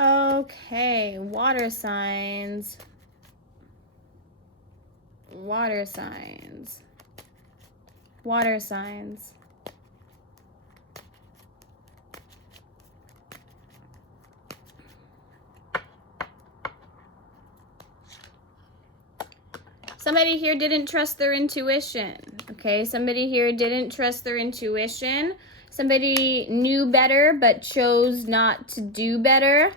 Okay, water signs. Water signs. Water signs. Somebody here didn't trust their intuition, okay? Somebody here didn't trust their intuition. Somebody knew better but chose not to do better.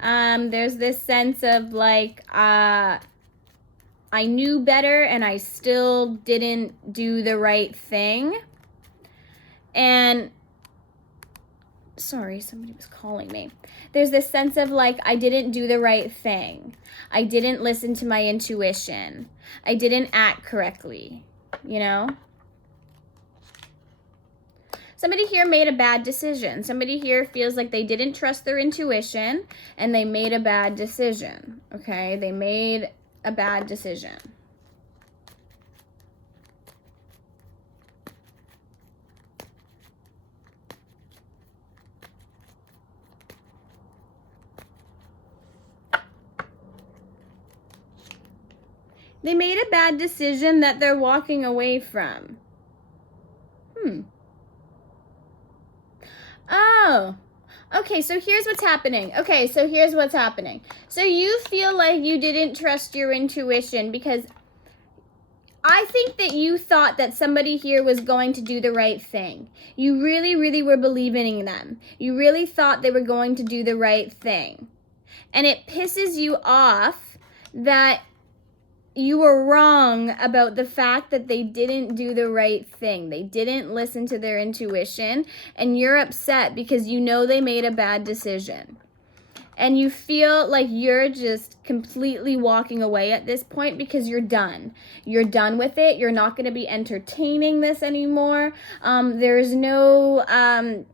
There's this sense of like, I knew better and I still didn't do the right thing. And sorry, somebody was calling me. There's this sense of like, I didn't do the right thing. I didn't listen to my intuition. I didn't act correctly, you know? Somebody here made a bad decision. Somebody here feels like they didn't trust their intuition and they made a bad decision, okay? They made a bad decision. They made a bad decision that they're walking away from. Oh, okay, so here's what's happening. So you feel like you didn't trust your intuition because I think that you thought that somebody here was going to do the right thing. You really, really were believing in them. You really thought they were going to do the right thing. And it pisses you off that you were wrong about the fact that they didn't do the right thing. They didn't listen to their intuition, and you're upset because you know they made a bad decision. And you feel like you're just completely walking away at this point because you're done. You're done with it. You're not going to be entertaining this anymore. There's no, and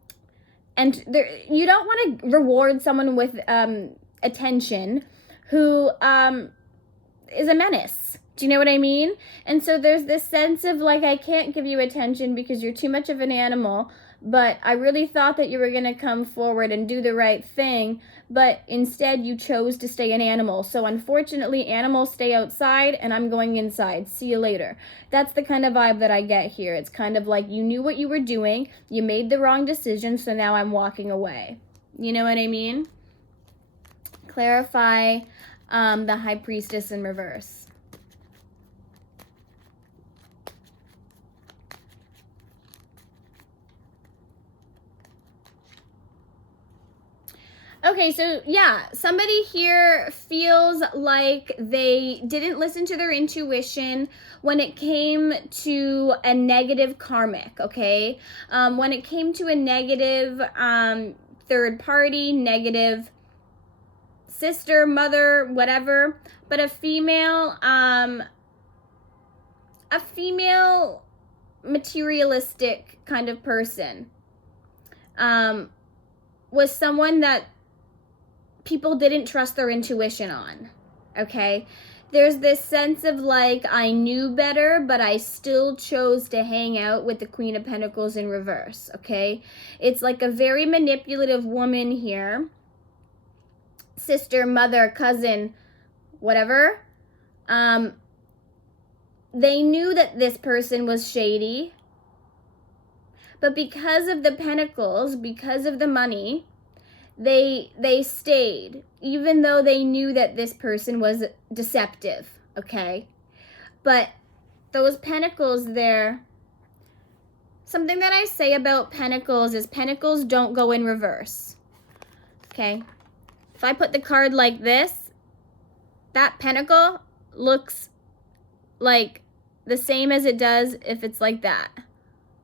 you don't want to reward someone with attention who is a menace. Do you know what I mean? And so there's this sense of like, I can't give you attention because you're too much of an animal, but I really thought that you were going to come forward and do the right thing, but instead you chose to stay an animal. So unfortunately, animals stay outside and I'm going inside. See you later. That's the kind of vibe that I get here. It's kind of like you knew what you were doing, you made the wrong decision, so now I'm walking away. You know what I mean? Clarify the High Priestess in reverse. Okay, so yeah, somebody here feels like they didn't listen to their intuition when it came to a negative karmic, okay? When it came to a negative third party, negative sister, mother, whatever, but a female materialistic kind of person was someone that people didn't trust their intuition on, okay? There's this sense of like, I knew better, but I still chose to hang out with the Queen of Pentacles in reverse, okay? It's like a very manipulative woman here. Sister, mother, cousin, whatever. They knew that this person was shady. But because of the pentacles, because of the money, they stayed, even though they knew that this person was deceptive, okay? But those pentacles there, something that I say about pentacles is pentacles don't go in reverse, okay? If I put the card like this, that pentacle looks like the same as it does if it's like that,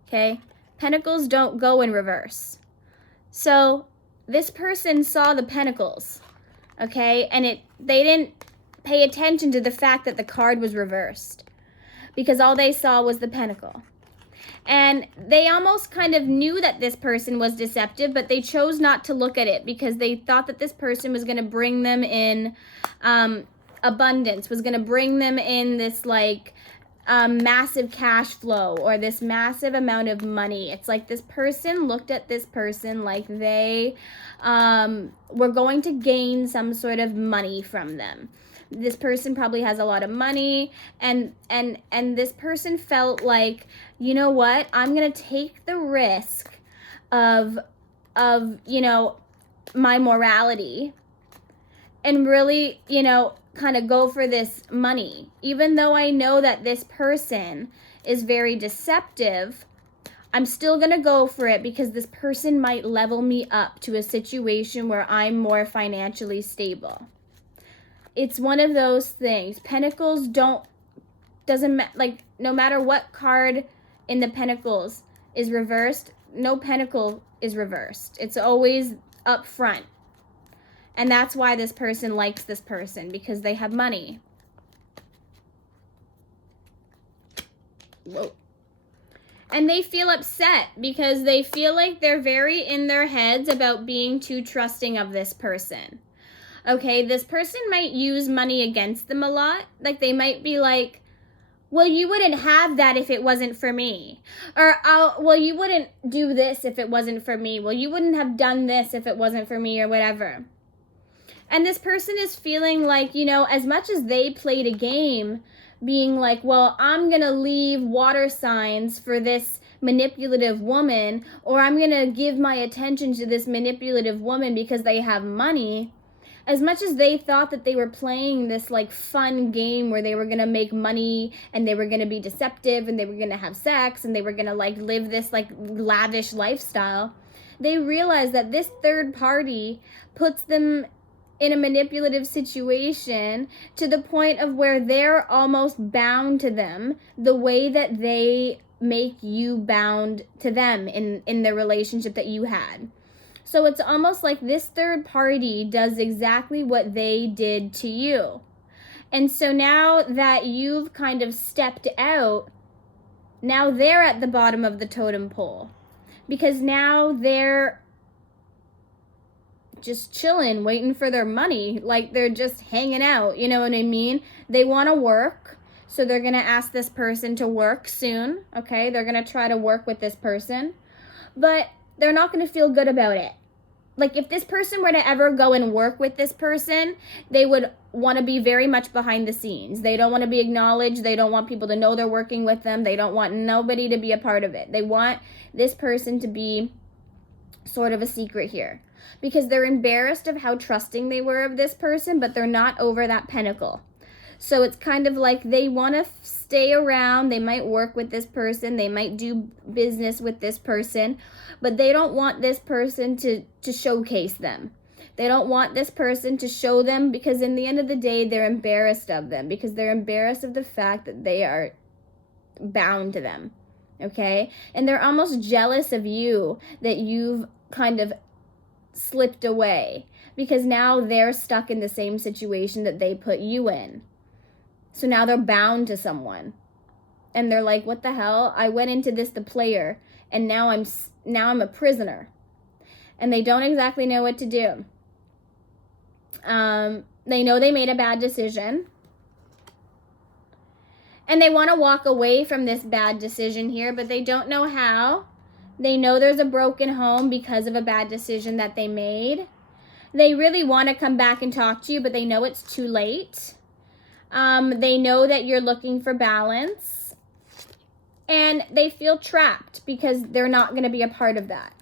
okay? Pentacles don't go in reverse. So this person saw the pentacles, okay? And they didn't pay attention to the fact that the card was reversed because all they saw was the pentacle. And they almost kind of knew that this person was deceptive, but they chose not to look at it because they thought that this person was going to bring them in abundance, was going to bring them in this like massive cash flow or this massive amount of money. It's like this person looked at this person like they were going to gain some sort of money from them. This person probably has a lot of money, and this person felt like, you know what, I'm gonna take the risk of you know, my morality and really, you know, kind of go for this money. Even though I know that this person is very deceptive, I'm still gonna go for it because this person might level me up to a situation where I'm more financially stable. It's one of those things. Pentacles like, no matter what card in the Pentacles is reversed, no pentacle is reversed. It's always up front. And that's why this person likes this person, because they have money. Whoa. And they feel upset because they feel like they're very in their heads about being too trusting of this person. Okay, this person might use money against them a lot. Like, they might be like, well, you wouldn't have that if it wasn't for me. Or, well, you wouldn't do this if it wasn't for me. Well, you wouldn't have done this if it wasn't for me, or whatever. And this person is feeling like, you know, as much as they played a game, being like, well, I'm going to leave water signs for this manipulative woman, or I'm going to give my attention to this manipulative woman because they have money. As much as they thought that they were playing this like fun game where they were going to make money and they were going to be deceptive and they were going to have sex and they were going to like live this like lavish lifestyle, they realized that this third party puts them in a manipulative situation to the point of where they're almost bound to them the way that they make you bound to them in the relationship that you had. So it's almost like this third party does exactly what they did to you. And so now that you've kind of stepped out, now they're at the bottom of the totem pole, because now they're just chilling, waiting for their money. Like, they're just hanging out, you know what I mean? They want to work, so they're going to ask this person to work soon, okay? They're going to try to work with this person, but they're not going to feel good about it. Like, if this person were to ever go and work with this person, they would want to be very much behind the scenes. They don't want to be acknowledged. They don't want people to know they're working with them. They don't want nobody to be a part of it. They want this person to be sort of a secret here, because they're embarrassed of how trusting they were of this person, but they're not over that pentacle. So it's kind of like they want to stay around. They might work with this person. They might do business with this person, but they don't want this person to showcase them. They don't want this person to show them, because in the end of the day, they're embarrassed of them, because they're embarrassed of the fact that they are bound to them. Okay? And they're almost jealous of you that you've kind of slipped away, because now they're stuck in the same situation that they put you in. So now they're bound to someone, and they're like, what the hell? I went into this the player, and now I'm a prisoner, and they don't exactly know what to do. They know they made a bad decision, and they want to walk away from this bad decision here, but they don't know how. They know there's a broken home because of a bad decision that they made. They really want to come back and talk to you, but they know it's too late. They know that you're looking for balance, and they feel trapped because they're not going to be a part of that.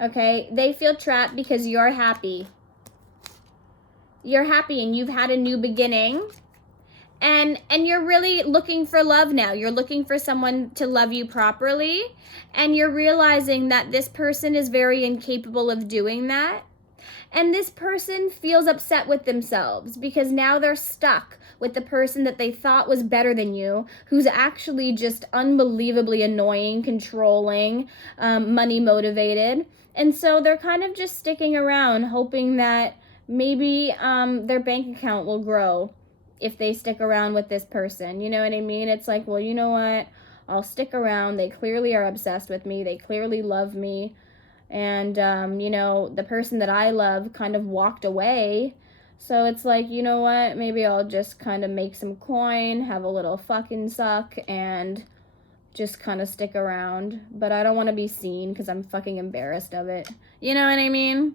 Okay? They feel trapped because you're happy. You're happy and you've had a new beginning. And you're really looking for love now. You're looking for someone to love you properly. And you're realizing that this person is very incapable of doing that. And this person feels upset with themselves because now they're stuck with the person that they thought was better than you, who's actually just unbelievably annoying, controlling, money motivated. And so they're kind of just sticking around, hoping that maybe their bank account will grow if they stick around with this person. You know what I mean? It's like, well, you know what? I'll stick around. They clearly are obsessed with me. They clearly love me. And, you know, the person that I love kind of walked away. So it's like, you know what? Maybe I'll just kind of make some coin, have a little fucking suck, and just kind of stick around. But I don't want to be seen because I'm fucking embarrassed of it. You know what I mean?